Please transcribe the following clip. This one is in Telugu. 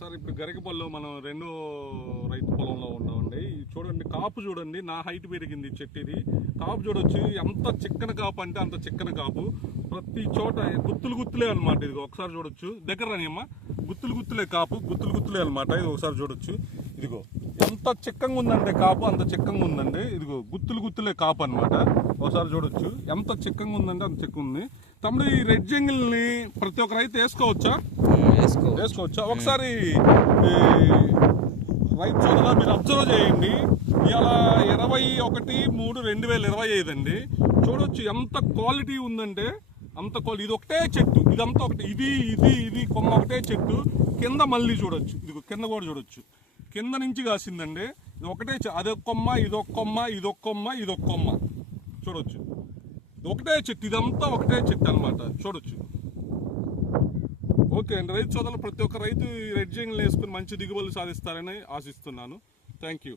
సార్ ఇప్పుడు గరికపల్లిలో మనం రెండో రైతు పొలంలో ఉన్నామండి. ఇది చూడండి కాపు చూడండి నా హైట్ పెరిగింది చెట్టు ఇది కాపు చూడొచ్చు ఎంత చిక్కన కాపు అంటే అంత చిక్కన కాపు. ప్రతి చోట గుత్తులు గుత్తులే అనమాట ఇది ఒకసారి చూడొచ్చు. దగ్గర రానియమ్మా గుత్తులు గుత్తులే కాపు గుత్తులు గుత్తులే అనమాట ఇది ఒకసారి చూడొచ్చు. ఇదిగో ఎంత చిక్కంగా ఉందంటే కాపు అంత చిక్కంగా ఉందండి. ఇదిగో గుత్తులు గుత్తులే కాపు అనమాట ఒకసారి చూడొచ్చు. ఎంత చిక్కంగా ఉందంటే అంత చిక్కు ఉంది. తమ్ముడు ఈ రెడ్ జంగిల్ని ప్రతి ఒక్క రైతు వేసుకోవచ్చా? వేసుకోవచ్చు ఒకసారి రైట్ రైతు మీరు అబ్జర్వ్ చేయండి. ఇలా ఇరవై ఒకటి మూడు రెండు వేల ఇరవై ఐదు అండి. చూడొచ్చు ఎంత క్వాలిటీ ఉందంటే అంత క్వాలిటీ. ఇది ఒకటే చెట్టు. ఇదంతా ఒకటి. ఇది ఇది ఇది కొమ్మ ఒకటే చెట్టు. కింద మళ్ళీ చూడొచ్చు. ఇది కింద కూడా చూడొచ్చు. కింద నుంచి కాసిందండి. ఇది ఒకటే చె- అదొక కొమ్మ ఇదొక కొమ్మ ఇదొక కొమ్మ ఇదొక కొమ్మ. చూడొచ్చు. ఒకటే చెట్టు. ఇదంతా ఒకటే చెట్టు అనమాట చూడొచ్చు. ఓకే అండి. రైతు సోదరులు ప్రతి ఒక్క రైతు ఈ రెడ్ జంగిల్ వేసుకుని మంచి దిగుబడులు సాధిస్తారని ఆశిస్తున్నాను. Thank you